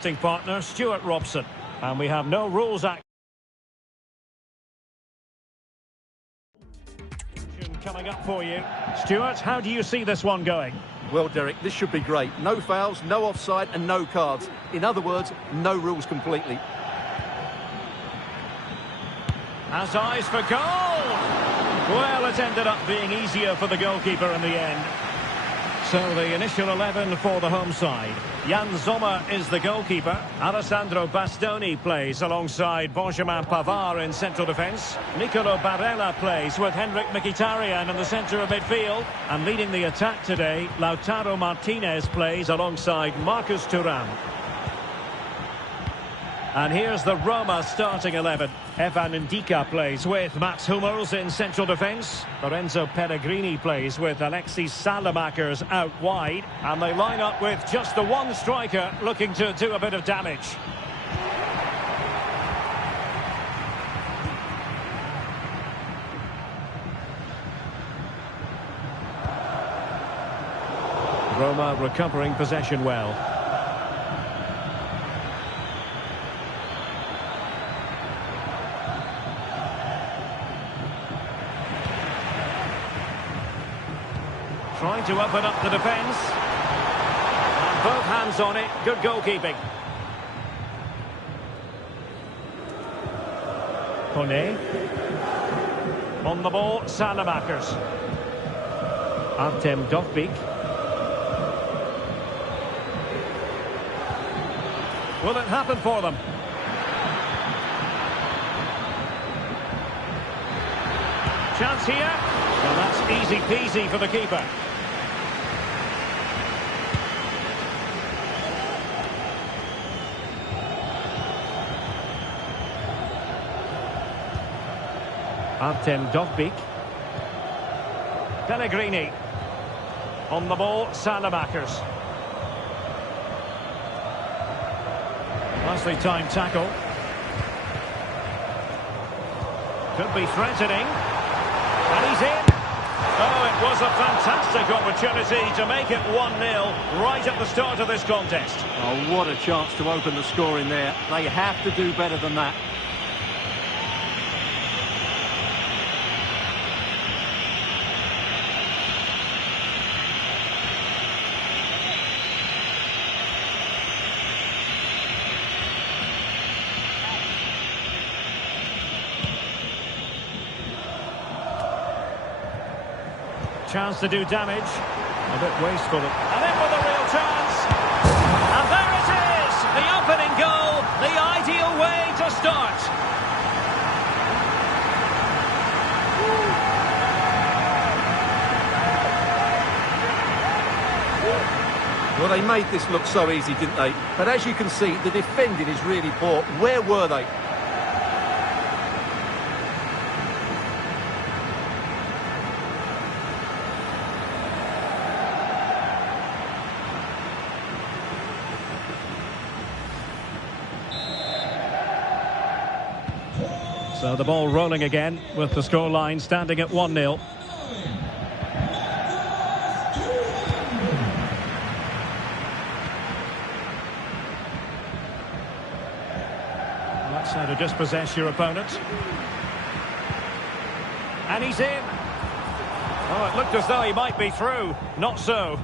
Partner Stuart Robson, and we have no rules action coming up for you. Stuart, how do you see this one going? Well, Derek, this should be great. No fouls, no offside and no cards. In other words, no rules completely. Has eyes for goal! Well, it ended up being easier for the goalkeeper in the end. So the initial 11 for the home side. Jan Sommer is the goalkeeper. Alessandro Bastoni plays alongside Benjamin Pavard in central defence. Nicolo Barella plays with Henrik Mkhitaryan in the centre of midfield. And leading the attack today, Lautaro Martinez plays alongside Marcus Thuram. And here's the Roma starting 11. Evan Ndika plays with Mats Hummels in central defence. Lorenzo Pellegrini plays with Alexis Salamakers out wide. And they line up with just the one striker looking to do a bit of damage. Roma recovering possession well. Trying to open up the defence. And both hands on it. Good goalkeeping. Kone. On the ball, Salamakers. Artem Dovbyk. Will it happen for them? Chance here. Well, that's easy peasy for the keeper. Artem Dovbyk. Pellegrini. On the ball, Salamakers. Nicely timed tackle. Could be threatening. And he's in. Oh, it was a fantastic opportunity to make it 1-0 right at the start of this contest. Oh, what a chance to open the score in there. They have to do better than that. Chance to do damage. A bit wasteful. And in with a real chance. And there it is! The opening goal. The ideal way to start. Well, they made this look so easy, didn't they? But as you can see, the defending is really poor. Where were they? So the ball rolling again with the scoreline standing at 1-0. That's how to dispossess your opponent. And he's in. Oh, it looked as though he might be through. Not so.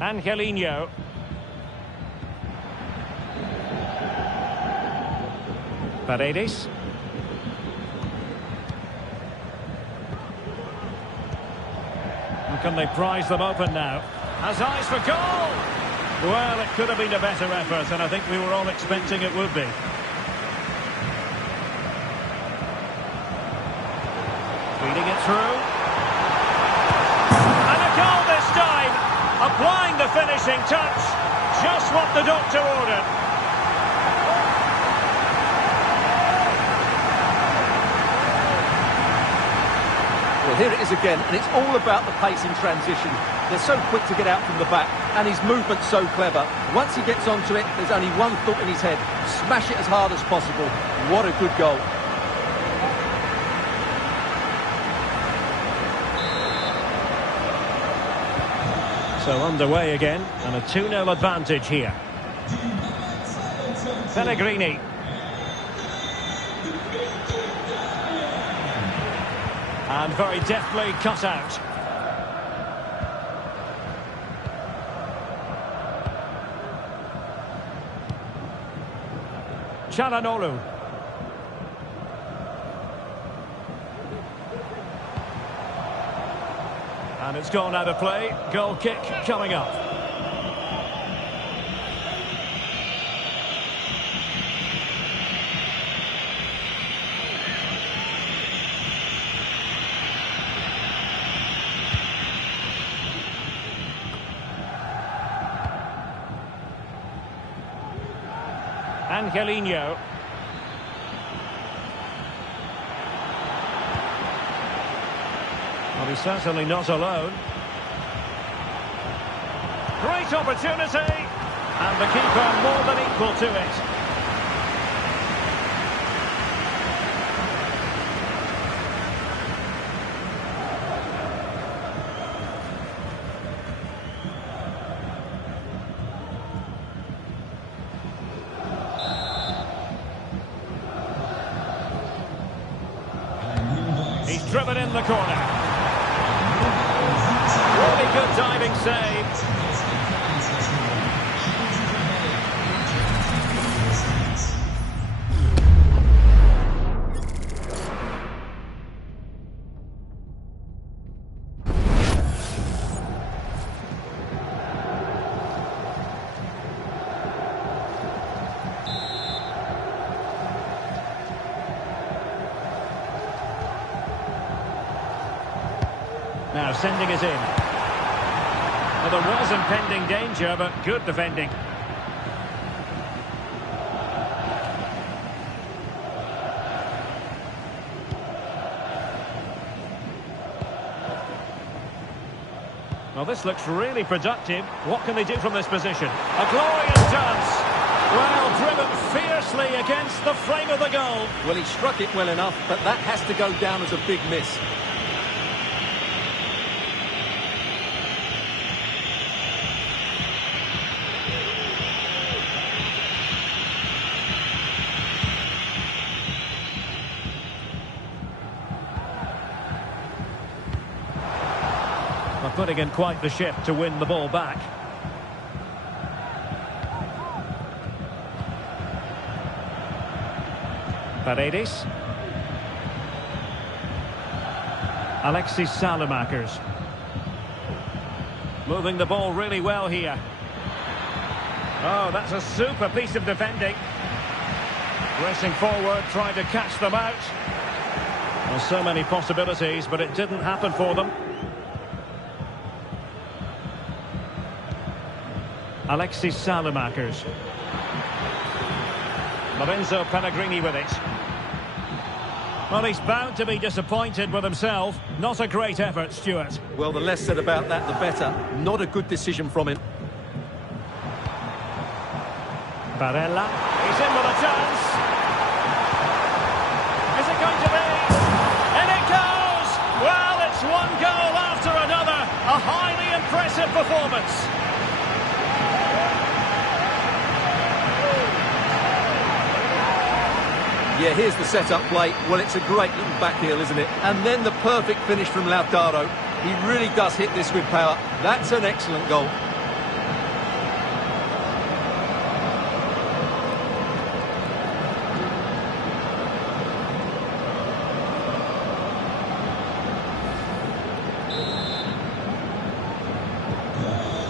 Angelino. Paredes. And can they prize them open now? Has eyes for goal! Well, it could have been a better effort, and I think we were all expecting it would be. Feeding it through. And a goal this time! Applying the finishing touch. Just what the doctor ordered. Well, here it is again, and it's all about the pace in transition. They're so quick to get out from the back, and his movement's so clever. Once he gets onto it, there's only one thought in his head. Smash it as hard as possible. What a good goal. So underway again, and a 2-0 advantage here. Pellegrini. And very deftly cut out. Çalhanoğlu. And it's gone out of play. Goal kick coming up. Angelino. Well, he's certainly not alone. Great opportunity. And the keeper more than equal to it. He's driven in the corner. Really good diving save. Now sending it in. Well, there was impending danger, but good defending. Well, this looks really productive. What can they do from this position? A glorious chance. Well, driven fiercely against the frame of the goal. Well, he struck it well enough, but that has to go down as a big miss. Putting in quite the shift to win the ball back. Paredes. Alexis Salamakers. Moving the ball really well here. Oh, that's a super piece of defending. Pressing forward, trying to catch them out. Well, so many possibilities, but it didn't happen for them. Alexis Salamakers. Lorenzo Pellegrini with it. Well, he's bound to be disappointed with himself. Not a great effort, Stuart. Well, the less said about that, the better. Not a good decision from him. Barella. He's in with a chance. Is it going to be? And it goes! Well, it's one goal after another. A highly impressive performance. Yeah, here's the set-up play. Well, it's a great little back heel, isn't it? And then the perfect finish from Lautaro. He really does hit this with power. That's an excellent goal.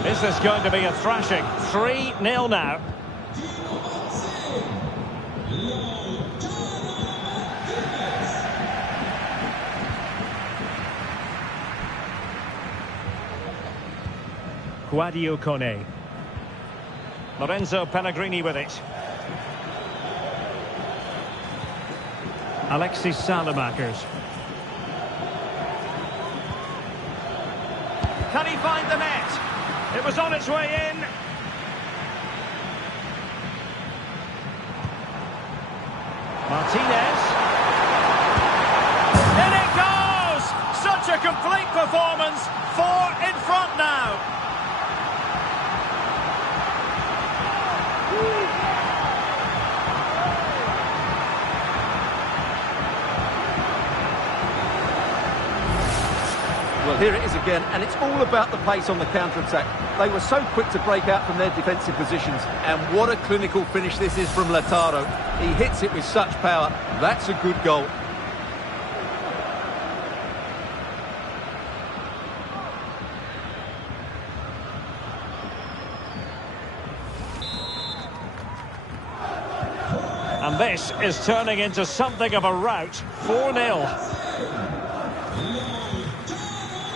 This is going to be a thrashing. 3-0 now. Guadio Kone. Lorenzo Pellegrini with it. Alexis Salamakers. Can he find the net? It was on its way in. Martinez. In it goes! Such a complete performance. 4 in front now. here it is again, and it's all about the pace on the counter-attack. They were so quick to break out from their defensive positions, and what a clinical finish this is from Lautaro. He hits it with such power. That's a good goal. And this is turning into something of a rout. 4-0.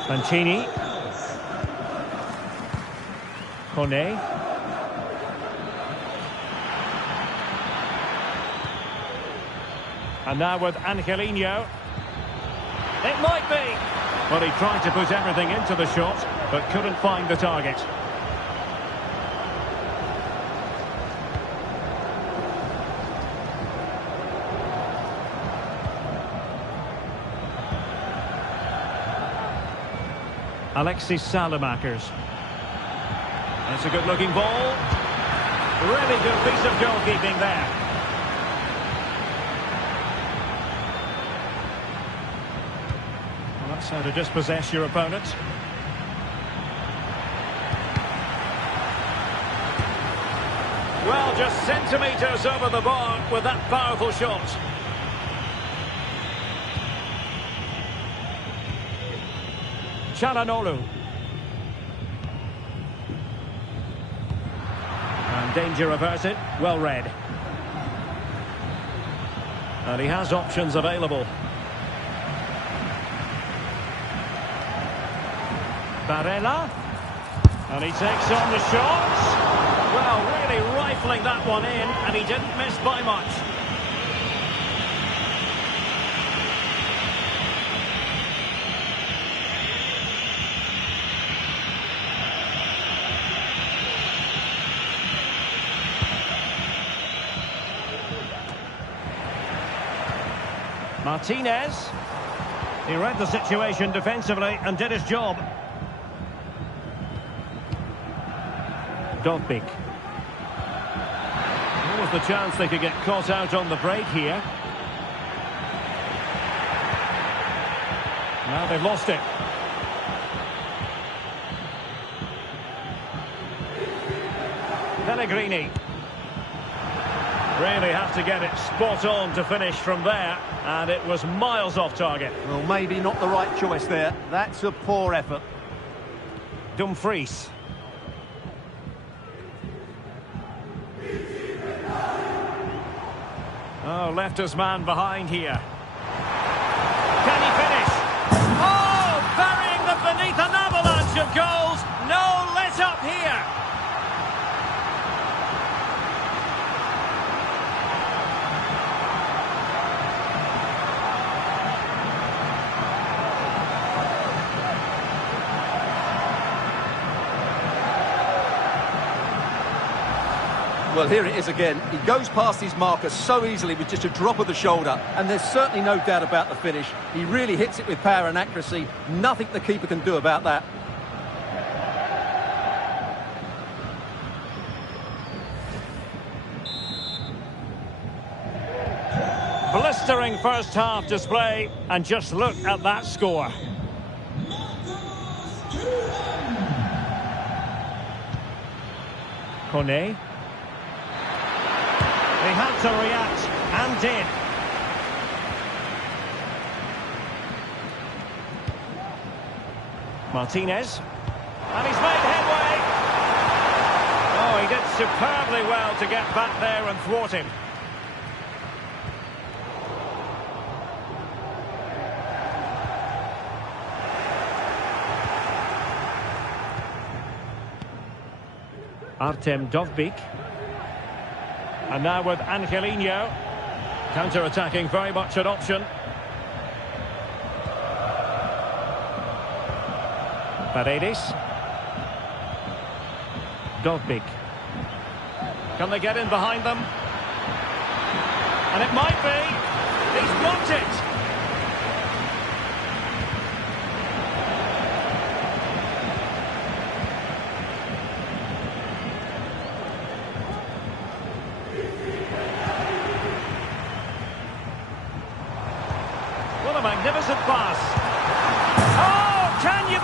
Mancini. Kone. And now with Angelino. It might be. Well, he tried to put everything into the shot, but couldn't find the target. Alexis Salamakers. That's a good-looking ball. Really good piece of goalkeeping there. Well, that's how to dispossess your opponent. Well, just centimetres over the bar with that powerful shot. Çalhanoğlu. And danger averted. Well read. And he has options available. Barella. And he takes on the shots. Well, really rifling that one in, and he didn't miss by much. Martinez. He read the situation defensively and did his job. Dovbyk. What was the chance they could get caught out on the break here? Now they've lost it. Pellegrini. Really have to get it spot on to finish from there, and it was miles off target. Well, maybe not the right choice there. That's a poor effort. Dumfries. Oh, left his man behind here. Can he finish? Oh, burying them beneath an avalanche of goals. No let up here. Well, here it is again. He goes past his marker so easily with just a drop of the shoulder, and there's certainly no doubt about the finish. He really hits it with power and accuracy. Nothing the keeper can do about that. Blistering first half display, and just look at that score. Kone. He had to react, and did. Martinez. And he's made headway. Oh, he did superbly well to get back there and thwart him. Artem Dovbyk. And now with Angelino. Counter-attacking, very much an option. Paredes. Dovbyk. Can they get in behind them? And it might be. He's blocked it. What a magnificent pass. Oh, can you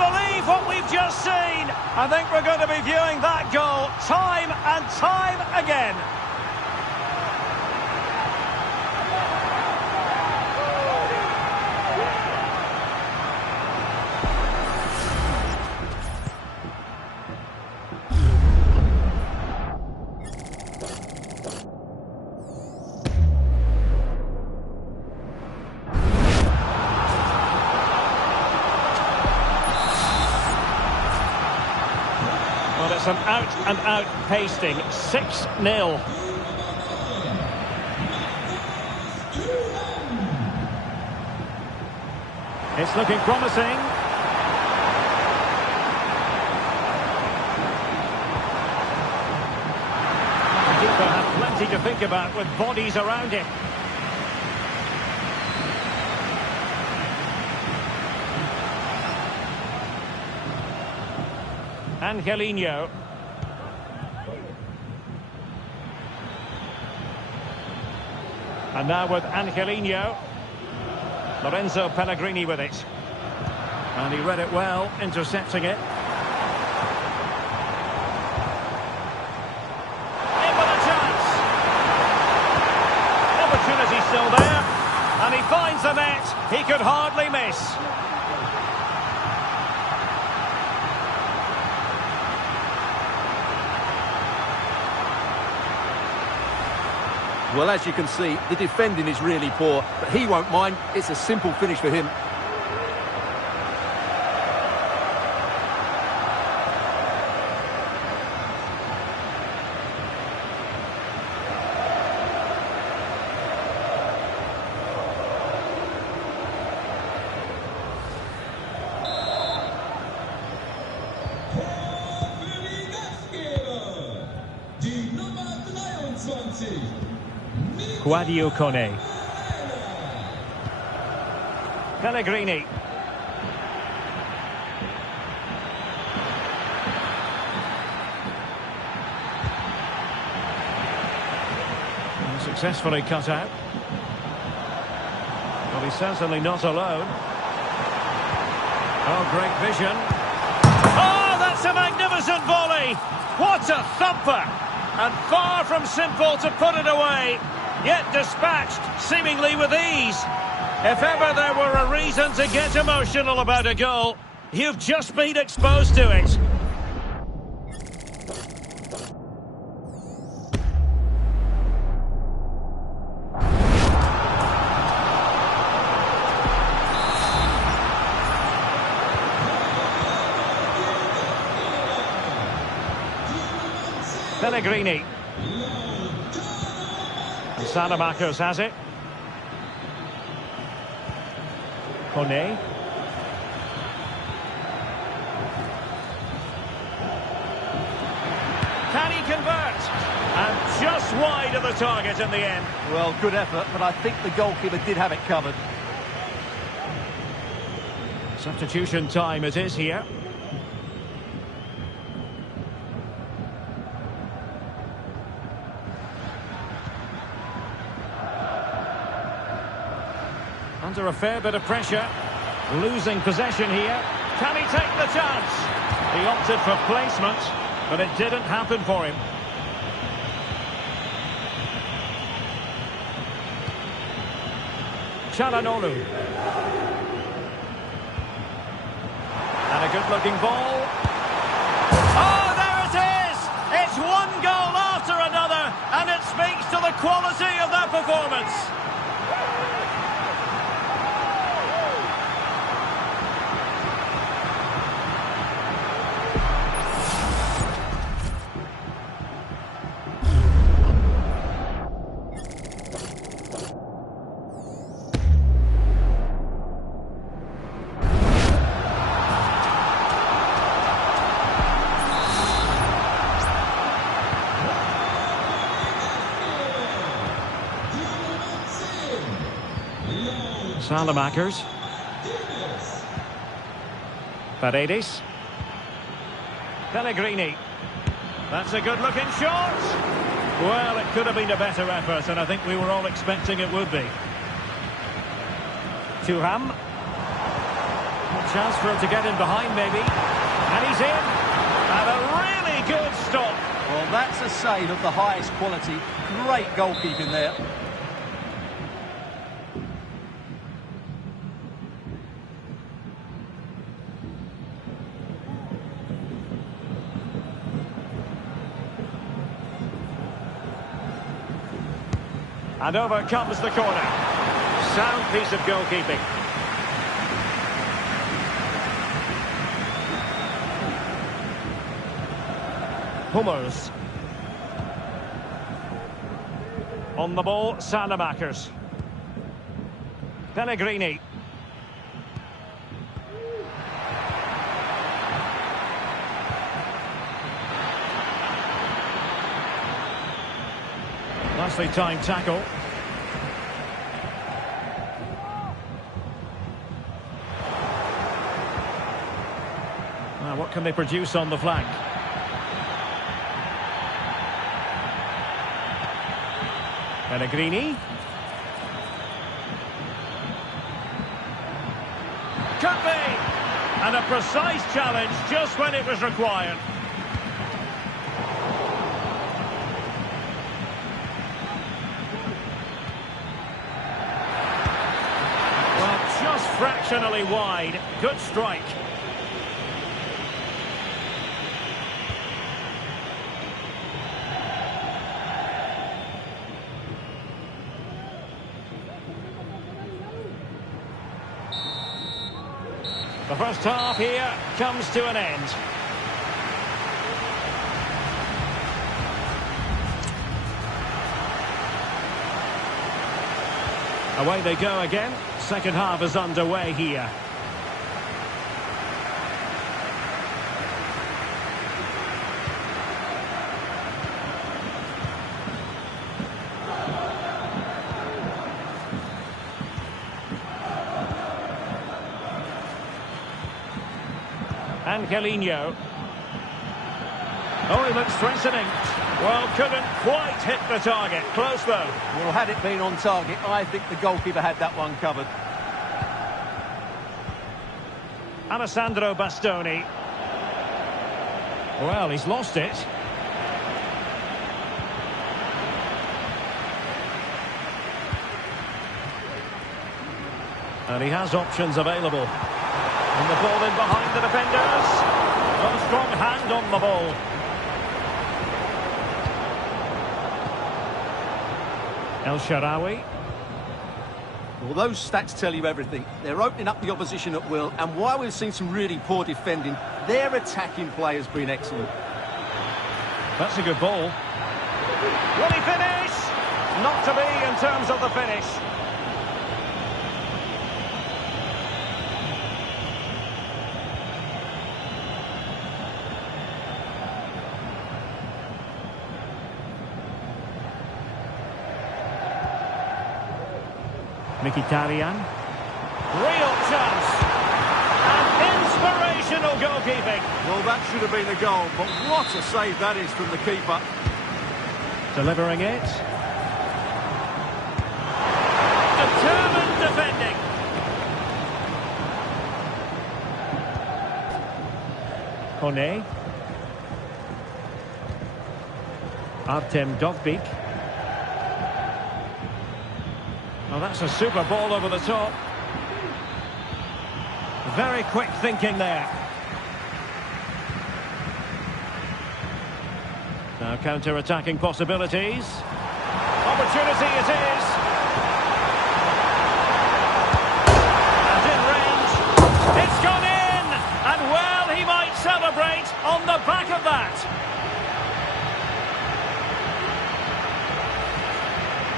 I think we're going to be viewing that goal time and time again. Well, it's an out-and-out pasting, 6-0. It's looking promising. The keeper had plenty to think about with bodies around him. Angelino. And now with Angelino. Lorenzo Pellegrini with it. And he read it well, intercepting it. In with a chance. Opportunity still there. And he finds the net. He could hardly miss. Well, as you can see, the defending is really poor, but he won't mind. It's a simple finish for him. Guadio Kone. Pellegrini. Successfully cut out. Well, he's certainly not alone. Oh, great vision. Oh, that's a magnificent volley. What a thumper. And far from simple to put it away. Yet dispatched, seemingly with ease. If ever there were a reason to get emotional about a goal, you've just been exposed to it. Pellegrini. Salamakers has it. Kone. Can he convert? And just wide of the target in the end. Well, good effort, but I think the goalkeeper did have it covered. Substitution time it is here. Under a fair bit of pressure, losing possession here. Can he take the chance? He opted for placement, but it didn't happen for him. Çalhanoğlu. And a good-looking ball. Oh, there it is! It's one goal after another, and it speaks to the quality of that performance. Salamakers. Paredes. Pellegrini. That's a good-looking shot. Well, it could have been a better effort, and I think we were all expecting it would be. Thuram. Chance for him to get in behind, maybe. And he's in. And good stop. Well, that's a save of the highest quality. Great goalkeeping there. And over comes the corner. Sound piece of goalkeeping. Hummels. On the ball, Salamakers. Pellegrini. Nicely timed tackle. Now, what can they produce on the flank? Pellegrini. Could be! And a precise challenge just when it was required. Well, just fractionally wide. Good strike. The first half here comes to an end. Away they go again. Second half is underway here. Angelino. Oh, he looks threatening. Well, couldn't quite hit the target. Close, though. Well, had it been on target, I think the goalkeeper had that one covered. Alessandro Bastoni. Well, he's lost it. And he has options available. And the ball in behind the defenders. A strong hand on the ball. El Shaarawy. Well, those stats tell you everything. They're opening up the opposition at will, and while we've seen some really poor defending, their attacking play has been excellent. That's a good ball. Will he finish? Not to be in terms of the finish. Mkhitaryan. Real chance. And inspirational goalkeeping. Well, that should have been the goal, but what a save that is from the keeper. Delivering it. Determined defending. Kone. Artem Dovbyk. Oh, that's a super ball over the top. Very quick thinking there. Now counter-attacking possibilities. Opportunity it is. And in range. It's gone in! And well, he might celebrate on the back of that.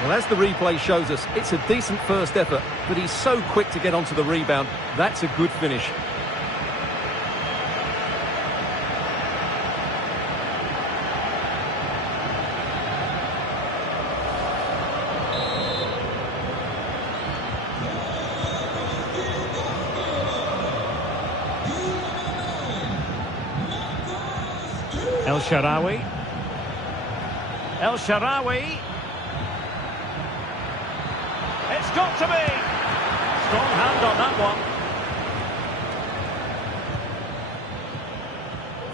Well, as the replay shows us, it's a decent first effort, but he's so quick to get onto the rebound. That's a good finish. El Shaarawy. El Shaarawy. It's got to be. Strong hand on that one.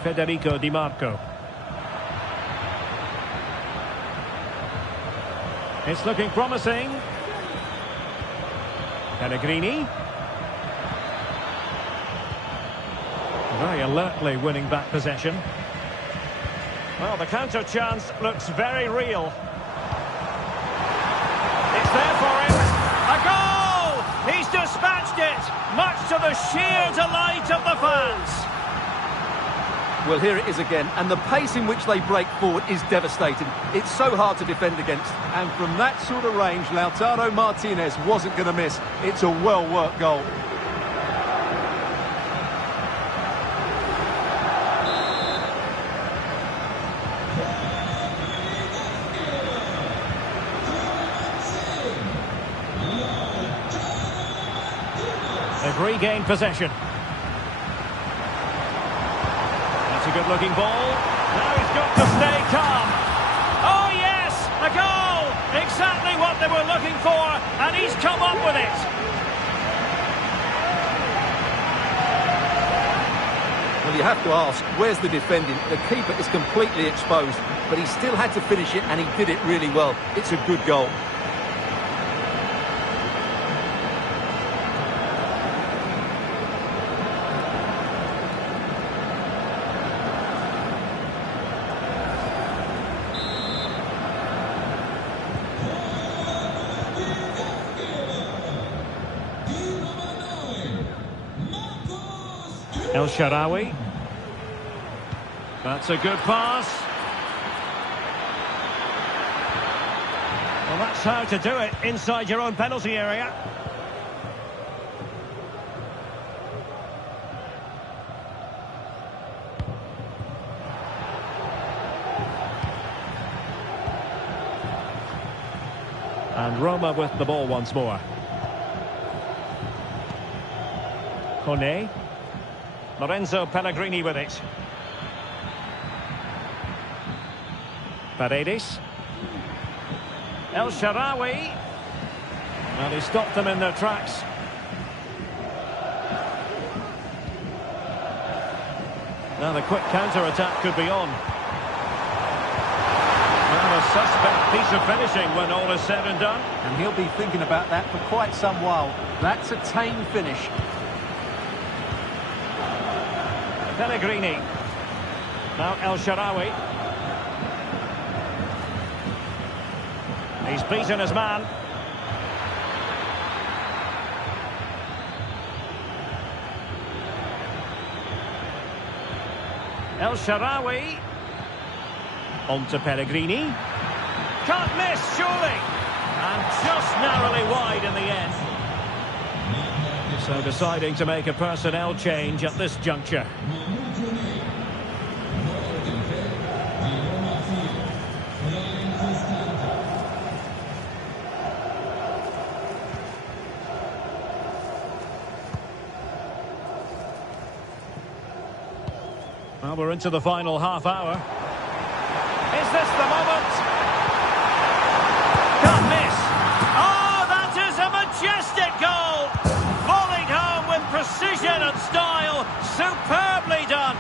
Federico Di Marco. It's looking promising. Pellegrini. Very alertly winning back possession. Well, the counter chance looks very real. It's there for him. A goal! He's dispatched it, much to the sheer delight of the fans. Well, here it is again, and the pace in which they break forward is devastating. It's so hard to defend against, and from that sort of range, Lautaro Martinez wasn't going to miss. It's a well-worked goal. They've regained possession. That's a good-looking ball. Now he's got to stay calm. Oh, yes! A goal! Exactly what they were looking for, and he's come up with it. Well, you have to ask, where's the defending? The keeper is completely exposed, but he still had to finish it, and he did it really well. It's a good goal. El Shaarawy. That's a good pass. Well, that's how to do it inside your own penalty area. And Roma with the ball once more. Kone. Lorenzo Pellegrini with it. Paredes. El Shaarawy. And he stopped them in their tracks. Now the quick counter-attack could be on. Well, a suspect piece of finishing when all is said and done. And he'll be thinking about that for quite some while. That's a tame finish. Pellegrini. Now El Shaarawy. He's beaten his man. El Shaarawy. On to Pellegrini. Can't miss, surely. And just narrowly wide in the end. So deciding to make a personnel change at this juncture. Well, we're into the final half hour. Is this the moment? Can't miss. Oh, that is a majestic goal. Volleyed home with precision and style. Superbly done.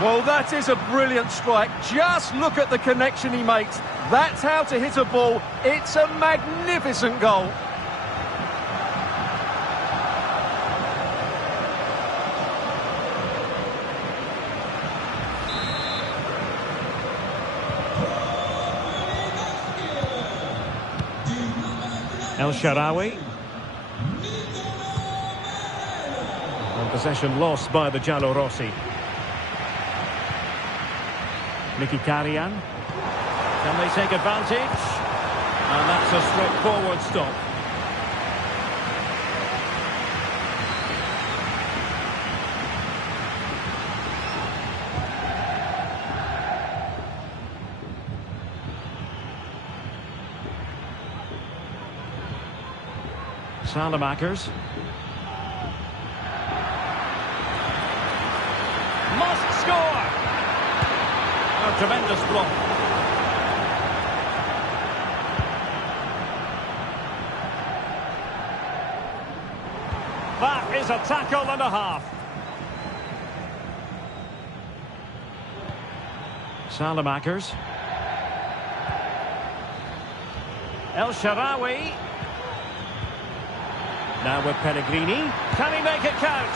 Well, that is a brilliant strike. Just look at the connection he makes. That's how to hit a ball. It's a magnificent goal. El Shaarawy. And possession lost by the Giallorossi. Mkhitaryan. Can they take advantage? And that's a straightforward stop. Salamakers. Must score! A tremendous block. That is a tackle and a half. Salamakers. El Shaarawy. Now with Pellegrini. Can he make it count?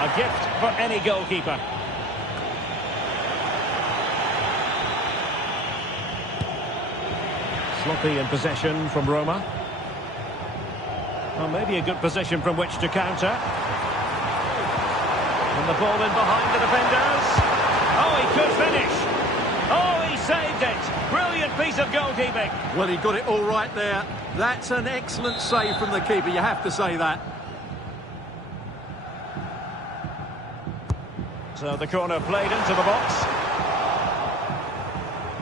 A gift for any goalkeeper. Sloppy in possession from Roma. Well, maybe a good position from which to counter. And the ball in behind the defenders. Oh, he could finish. Oh, he saved it. Brilliant piece of goalkeeping. Well, he got it all right there. That's an excellent save from the keeper, you have to say that. So the corner played into the box.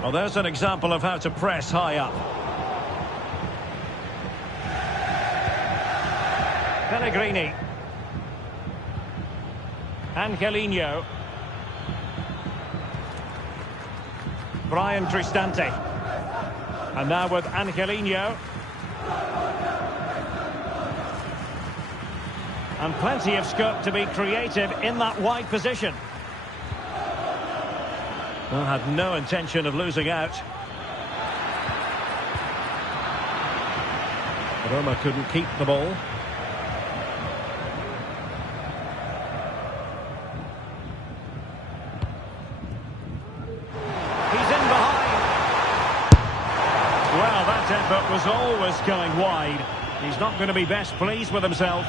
Well, there's an example of how to press high up. Pellegrini. Angelino. Brian Cristante. And now with Angelino. And plenty of scope to be creative in that wide position. Well, had no intention of losing out. Roma couldn't keep the ball. He's in behind. Well, that effort was always going wide. He's not going to be best pleased with himself.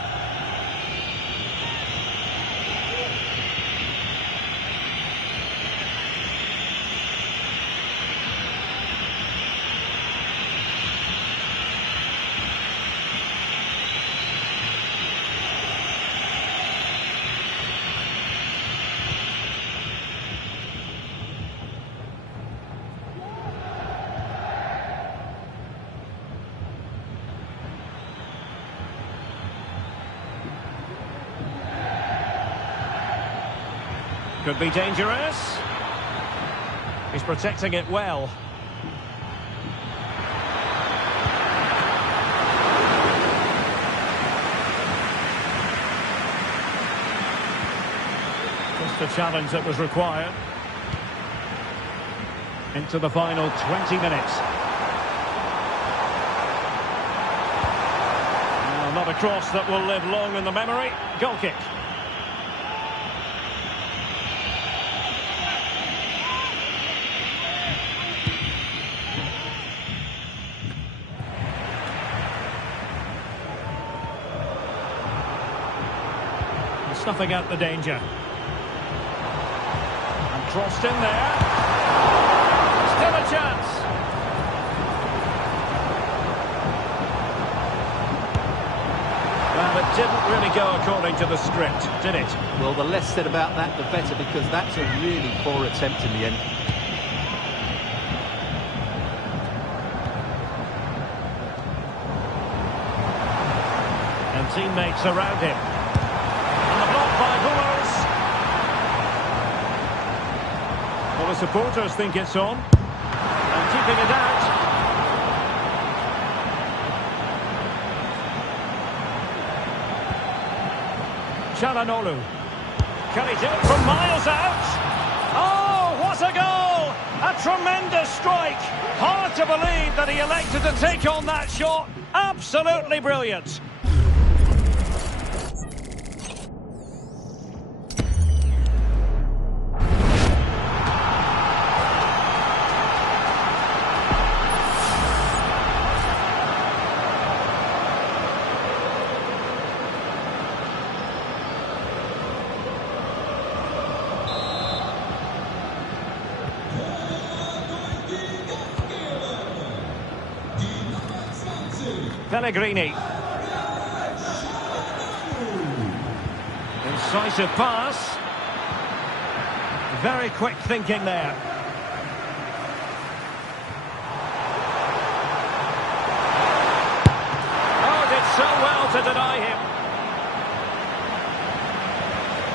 Could be dangerous. He's protecting it well. Just the challenge that was required. Into the final 20 minutes. Well, not a cross that will live long in the memory. Goal kick. Snuffing out the danger. And crossed in there. Still a chance. Well, it didn't really go according to the script, did it? Well, the less said about that, the better, because that's a really poor attempt in the end. And teammates around him. Well, the supporters think it's on. And keeping it out. Çalhanoğlu. Can he do it from miles out? Oh, what a goal! A tremendous strike. Hard to believe that he elected to take on that shot. Absolutely brilliant. Pellegrini. Incisive pass. Very quick thinking there. Oh, did so well to deny him.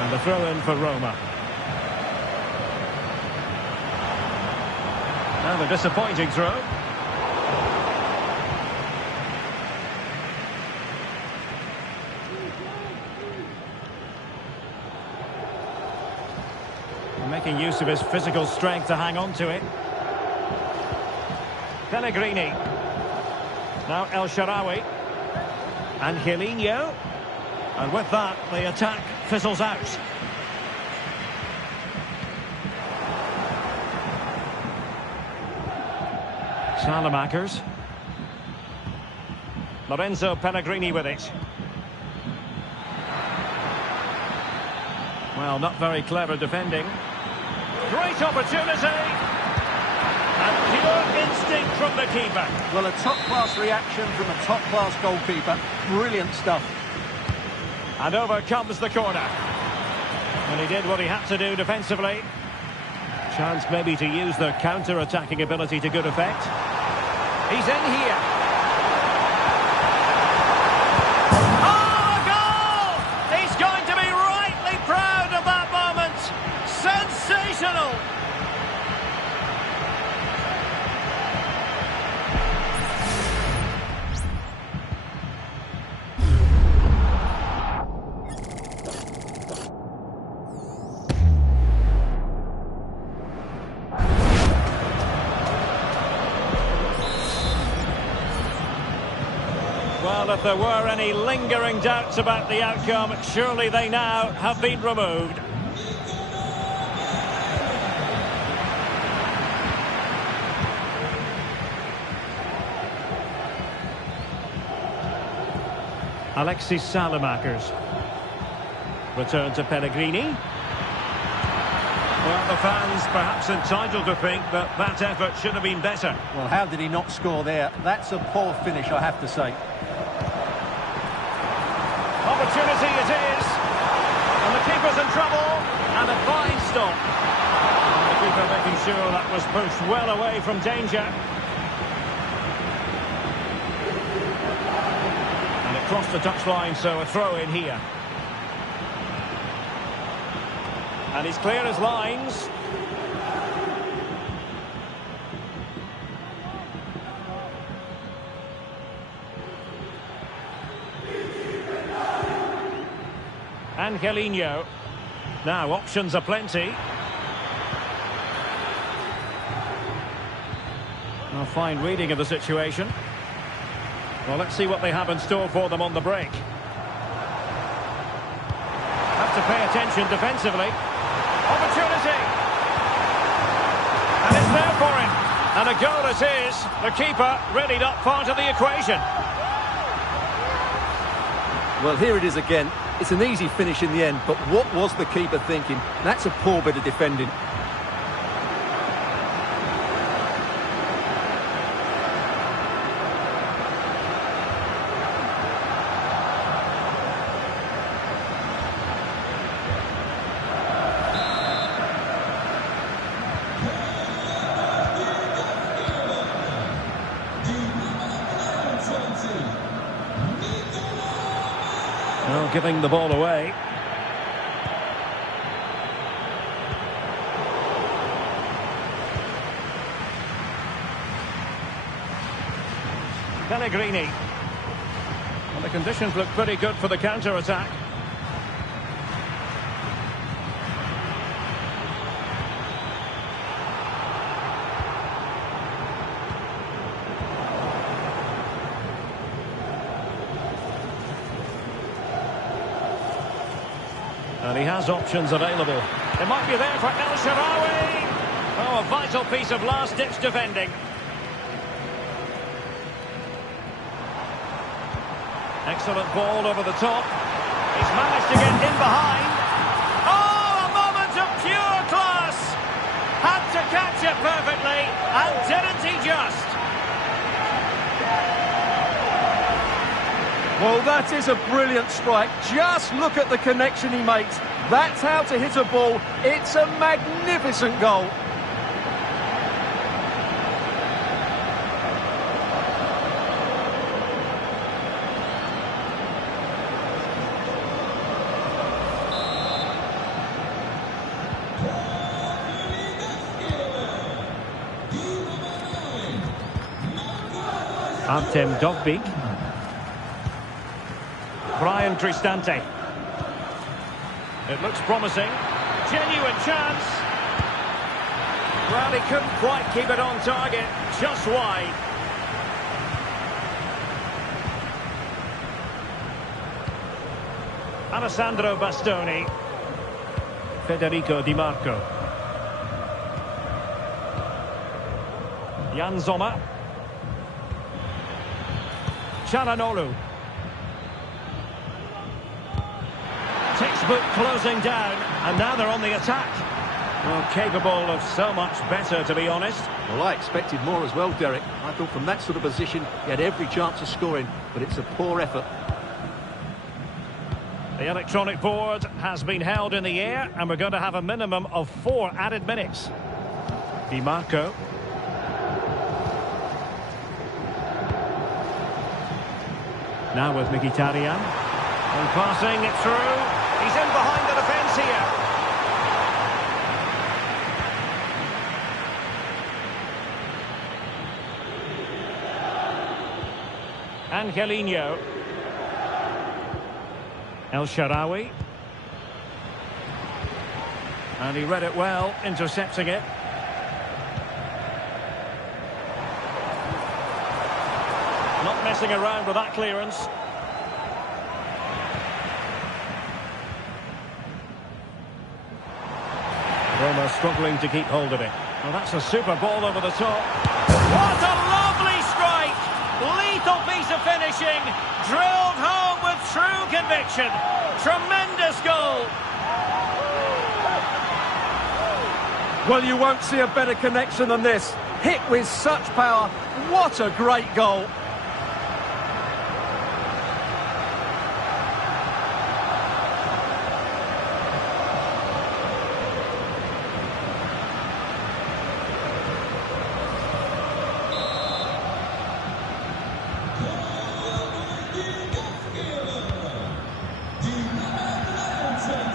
And the throw in for Roma. And a disappointing throw. Making use of his physical strength to hang on to it. Pellegrini. Now El Shaarawy. Angelino. And with that, the attack fizzles out. Salamakers. Lorenzo Pellegrini with it. Well, not very clever defending. Great opportunity. And pure instinct from the keeper. Well, a top-class reaction from a top-class goalkeeper. Brilliant stuff. And over comes the corner. And he did what he had to do defensively. Chance maybe to use the counter-attacking ability to good effect. He's in here. Oh, a goal! He's going to be rightly proud of that moment. Sensational! Well, if there were any lingering doubts about the outcome, surely they now have been removed. Alexis Salamakers. Return to Pellegrini. Well, the fans perhaps entitled to think that that effort should have been better. Well, how did he not score there? That's a poor finish, I have to say. Opportunity it is. And the keeper's in trouble. And a fine stop. And the keeper making sure that was pushed well away from danger. And it crossed the touchline, so a throw in here. And he's clear as lines. Angelino. Now, options are plenty. A fine reading of the situation. Well, let's see what they have in store for them on the break. Have to pay attention defensively. Opportunity! And it's there for him. And a goal it is. The keeper really not part of the equation. Well, here it is again. It's an easy finish in the end, but what was the keeper thinking? That's a poor bit of defending. Well, giving the ball away. Pellegrini. Well, the conditions look pretty good for the counter-attack. And he has options available. It might be there for El Shaarawy. Oh, a vital piece of last-ditch defending. Excellent ball over the top. He's managed to get in behind. Oh, a moment of pure class. Had to catch it perfectly, and didn't he just? Well, that is a brilliant strike. Just look at the connection he makes. That's how to hit a ball. It's a magnificent goal. Artem Dovbyk. Brian Cristante. It looks promising. Genuine chance. Well, he couldn't quite keep it on target. Just wide. Alessandro Bastoni. Federico Di Marco. Jan Sommer. Çalhanoğlu. Textbook closing down, and now they're on the attack. Well, capable of so much better, to be honest. Well, I expected more as well, Derek. I thought from that sort of position, he had every chance of scoring, but it's a poor effort. The electronic board has been held in the air, and we're going to have a minimum of 4 added minutes. Di Marco. Now with Mkhitaryan. And passing it through. He's in behind the defence here. Angelino. El Shaarawy. And he read it well, intercepting it. Not messing around with that clearance. Roma struggling to keep hold of it. Well, that's a super ball over the top. What a lovely strike! Lethal piece of finishing. Drilled home with true conviction. Tremendous goal. Well, you won't see a better connection than this. Hit with such power. What a great goal.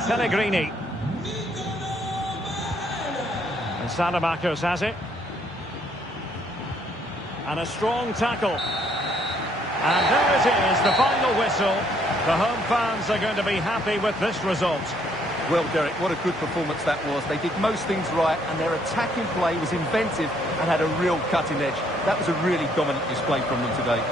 Pellegrini. And Salamakos has it. And a strong tackle. And there it is, the final whistle. The home fans are going to be happy with this result. Well, Derek, what a good performance that was. They did most things right, and their attacking play was inventive and had a real cutting edge. That was a really dominant display from them today.